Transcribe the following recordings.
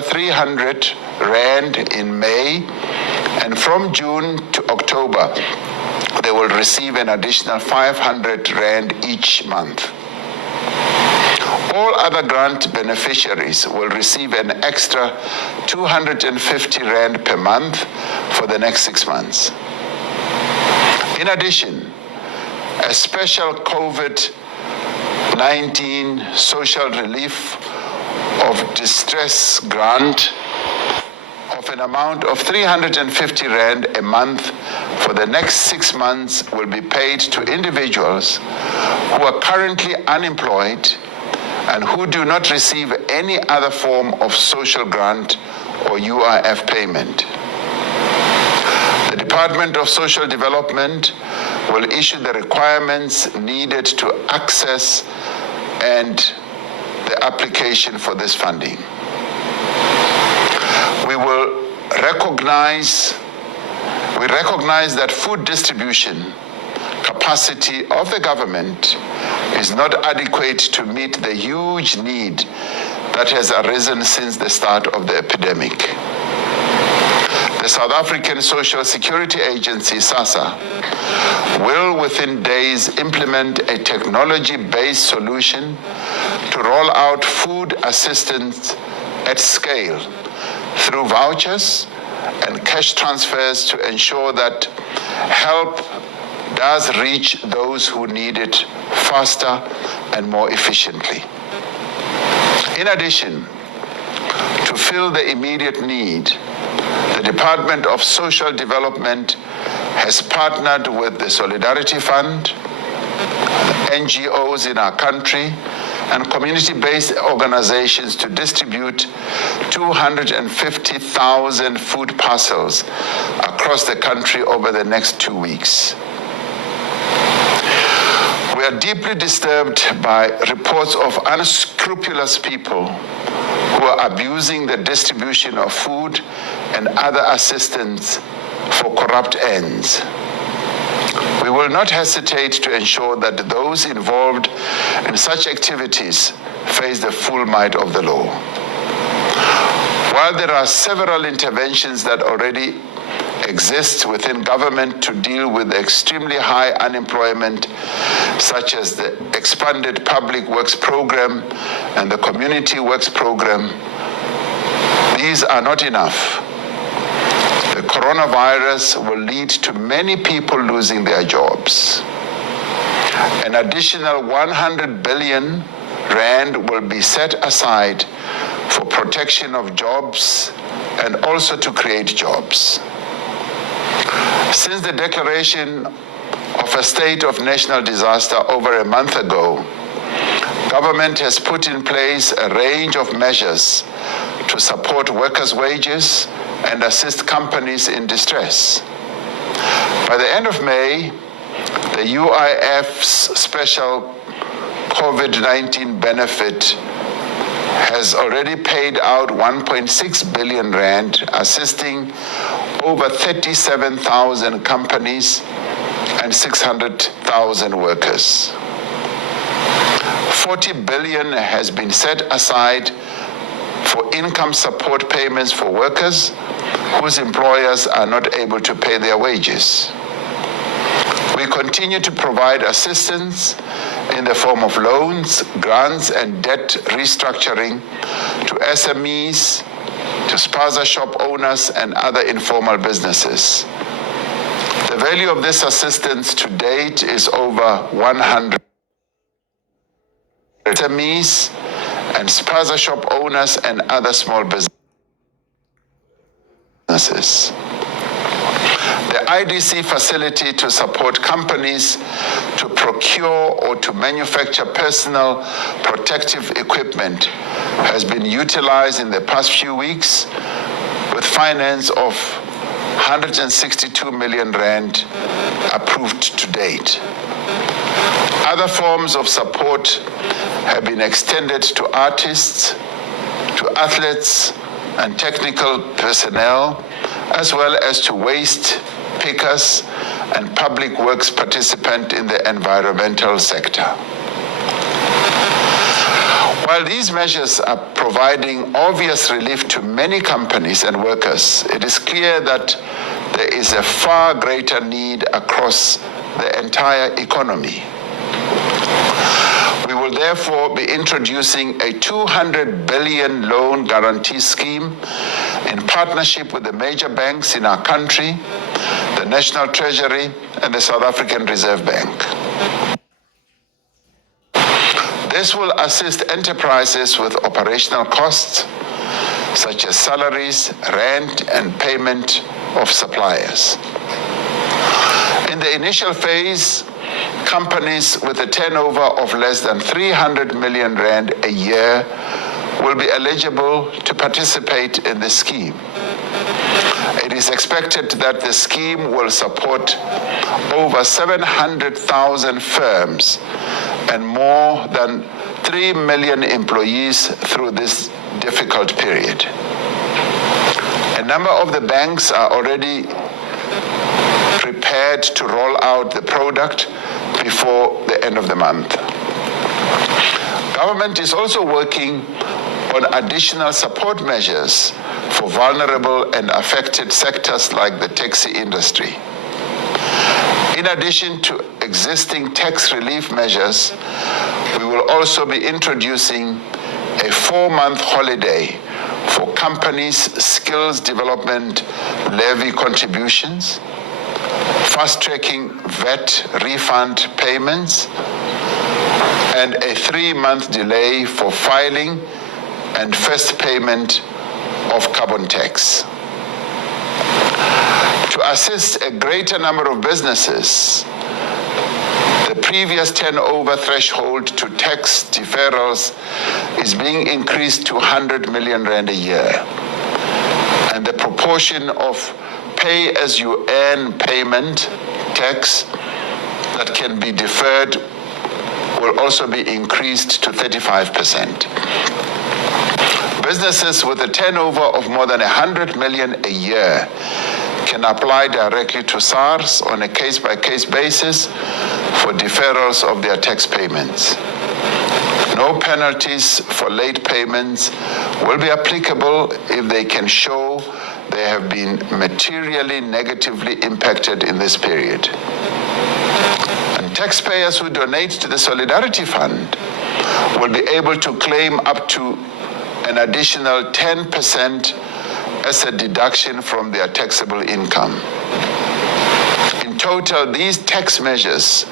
300 Rand in May, and from June to October, they will receive an additional 500 Rand each month. All other grant beneficiaries will receive an extra 250 Rand per month for the next 6 months. In addition, a special COVID-19 social relief of distress grant of an amount of 350 Rand a month for the next 6 months will be paid to individuals who are currently unemployed and who do not receive any other form of social grant or UIF payment. The Department of Social Development will issue the requirements needed to access and the application for this funding. We recognize that food distribution capacity of the government is not adequate to meet the huge need that has arisen since the start of the epidemic. The South African Social Security Agency, SASSA, will within days implement a technology-based solution to roll out food assistance at scale through vouchers and cash transfers to ensure that help does reach those who need it faster and more efficiently. In addition, to fill the immediate need, the Department of Social Development has partnered with the Solidarity Fund, NGOs in our country, and community-based organizations to distribute 250,000 food parcels across the country over the next 2 weeks. We are deeply disturbed by reports of unscrupulous people who are abusing the distribution of food and other assistance for corrupt ends. We will not hesitate to ensure that those involved in such activities face the full might of the law. While there are several interventions that already exist within government to deal with the extremely high unemployment, such as the expanded public works program and the community works program, these are not enough. The coronavirus will lead to many people losing their jobs. An additional 100 billion Rand will be set aside for protection of jobs and also to create jobs. Since the declaration of a state of national disaster over a month ago, government has put in place a range of measures to support workers' wages and assist companies in distress. By the end of May, the UIF's special COVID-19 benefit has already paid out 1.6 billion Rand, assisting over 37,000 companies and 600,000 workers. 40 billion has been set aside for income support payments for workers whose employers are not able to pay their wages. We continue to provide assistance in the form of loans, grants, and debt restructuring to SMEs, to spaza shop owners, and other informal businesses. The value of this assistance to date is over 100 SMEs and spaza shop owners and other small businesses. The IDC facility to support companies to procure or to manufacture personal protective equipment has been utilized in the past few weeks with finance of 162 million Rand approved to date. Other forms of support have been extended to artists, to athletes and technical personnel, as well as to waste pickers and public works participants in the environmental sector. While these measures are providing obvious relief to many companies and workers, it is clear that there is a far greater need across the entire economy. We will therefore be introducing a 200 billion loan guarantee scheme in partnership with the major banks in our country, the National Treasury, and the South African Reserve Bank. This will assist enterprises with operational costs, such as salaries, rent, and payment of suppliers. In the initial phase, companies with a turnover of less than 300 million rand a year will be eligible to participate in the scheme. It is expected that the scheme will support over 700,000 firms and more than 3 million employees through this difficult period. A number of the banks are already prepared to roll out the product before the end of the month. Government is also working on additional support measures for vulnerable and affected sectors like the taxi industry. In addition to existing tax relief measures, we will also be introducing a 4-month holiday for companies' skills development levy contributions, fast-tracking VAT refund payments, and a 3-month delay for filing and first payment of carbon tax. To assist a greater number of businesses, the previous turnover threshold to tax deferrals is being increased to 100 million rand a year, and the proportion of pay-as-you-earn payment tax that can be deferred will also be increased to 35%. Businesses with a turnover of more than 100 million a year can apply directly to SARS on a case-by-case basis for deferrals of their tax payments. No penalties for late payments will be applicable if they can show they have been materially negatively impacted in this period. And taxpayers who donate to the Solidarity Fund will be able to claim up to an additional 10% as a deduction from their taxable income. In total, these tax measures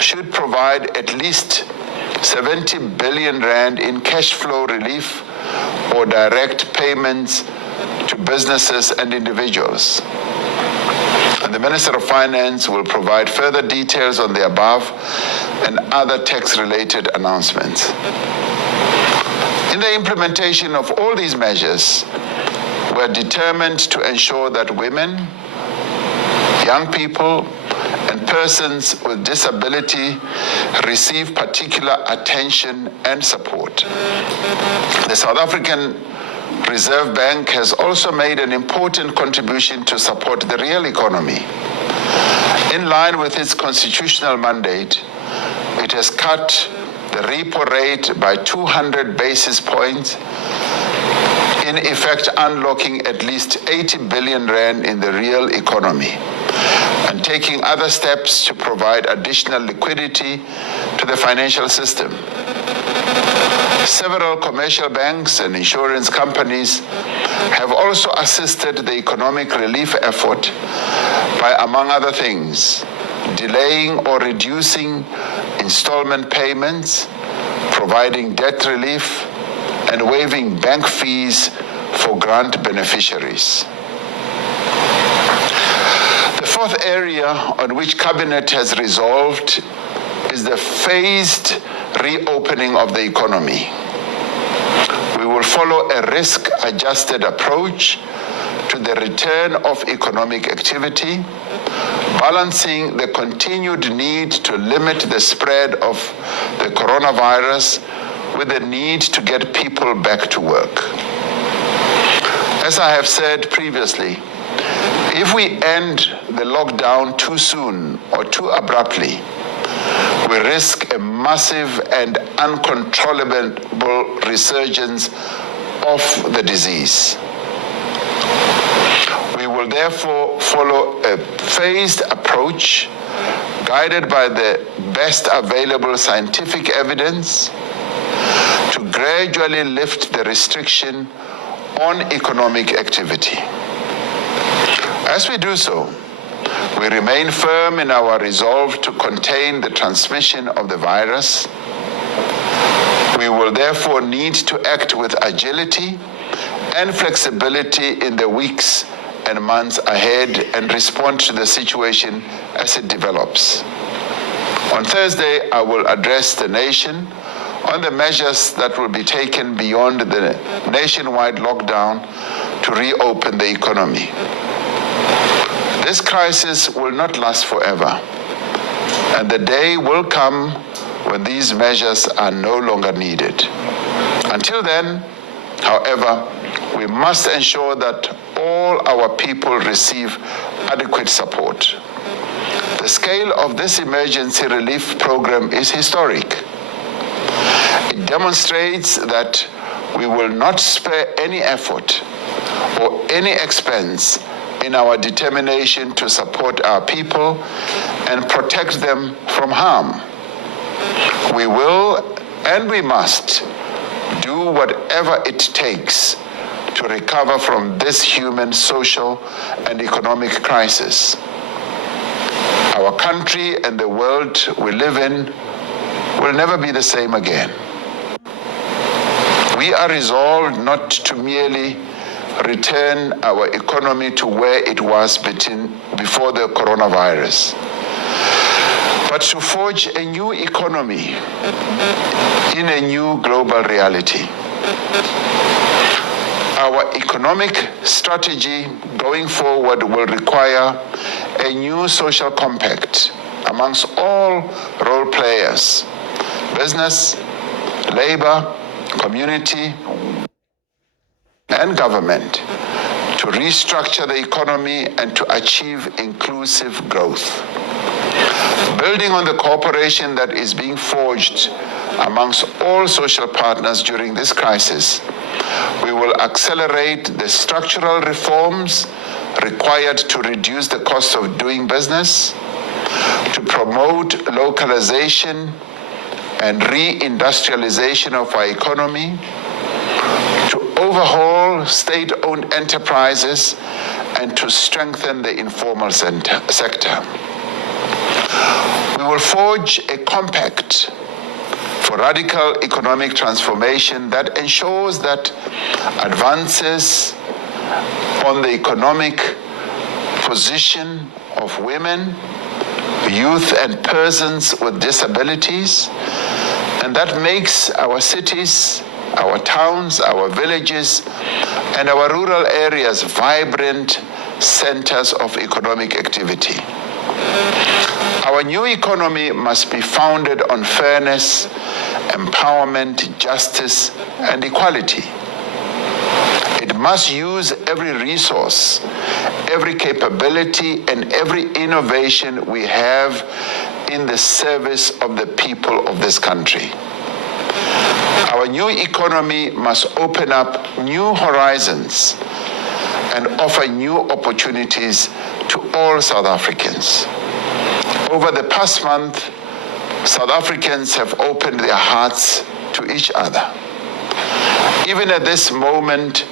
should provide at least 70 billion rand in cash flow relief or direct payments to businesses and individuals. And the Minister of Finance will provide further details on the above and other tax-related announcements. In the implementation of all these measures, we're determined to ensure that women, young people, and persons with disability receive particular attention and support. The South African Reserve Bank has also made an important contribution to support the real economy. In line with its constitutional mandate, it has cut the repo rate by 200 basis points, in effect unlocking at least 80 billion rand in the real economy, and taking other steps to provide additional liquidity to the financial system. Several commercial banks and insurance companies have also assisted the economic relief effort by, among other things, delaying or reducing installment payments, providing debt relief, and waiving bank fees for grant beneficiaries. The fourth area on which Cabinet has resolved is the phased reopening of the economy. We will follow a risk-adjusted approach to the return of economic activity, balancing the continued need to limit the spread of the coronavirus with the need to get people back to work. As I have said previously, if we end the lockdown too soon or too abruptly, we risk a massive and uncontrollable resurgence of the disease. We will therefore follow a phased approach guided by the best available scientific evidence to gradually lift the restriction on economic activity. As we do so, we remain firm in our resolve to contain the transmission of the virus. We will therefore need to act with agility and flexibility in the weeks and months ahead and respond to the situation as it develops. On Thursday, I will address the nation on the measures that will be taken beyond the nationwide lockdown to reopen the economy. This crisis will not last forever, and the day will come when these measures are no longer needed. Until then, however, we must ensure that all our people receive adequate support. The scale of this emergency relief program is historic. It demonstrates that we will not spare any effort or any expense in our determination to support our people and protect them from harm. We will and we must do whatever it takes to recover from this human, social, and economic crisis. Our country and the world we live in will never be the same again. We are resolved not to merely return our economy to where it was before the coronavirus, but to forge a new economy in a new global reality. Our economic strategy going forward will require a new social compact amongst all role players: business, labor, community, and government, to restructure the economy and to achieve inclusive growth. Building on the cooperation that is being forged amongst all social partners during this crisis, we will accelerate the structural reforms required to reduce the cost of doing business, to promote localization and re-industrialization of our economy, to overhaul state-owned enterprises, and to strengthen the informal sector. We will forge a compact for radical economic transformation that ensures that advances on the economic position of women, youth, and persons with disabilities, and that makes our cities, our towns, our villages, and our rural areas vibrant centers of economic activity. Our new economy must be founded on fairness, empowerment, justice, and equality. It must use every resource, every capability, and every innovation we have in the service of the people of this country. Our new economy must open up new horizons and offer new opportunities to all South Africans. Over the past month, South Africans have opened their hearts to each other. Even at this moment,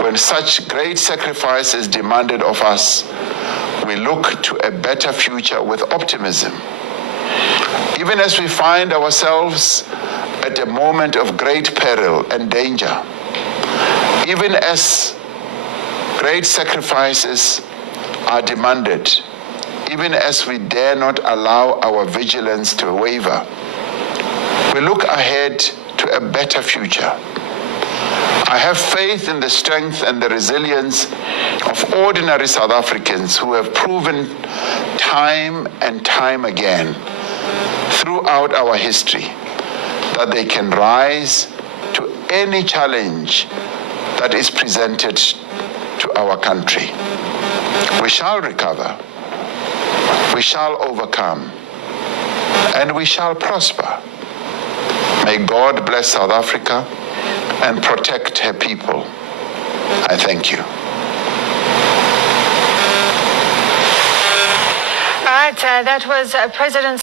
when such great sacrifice is demanded of us, we look to a better future with optimism. Even as we find ourselves at a moment of great peril and danger, even as great sacrifices are demanded, even as we dare not allow our vigilance to waver, we look ahead to a better future. I have faith in the strength and the resilience of ordinary South Africans who have proven time and time again throughout our history that they can rise to any challenge that is presented to our country. We shall recover, we shall overcome, and we shall prosper. May God bless South Africa and protect her people. I thank you. All right, that was President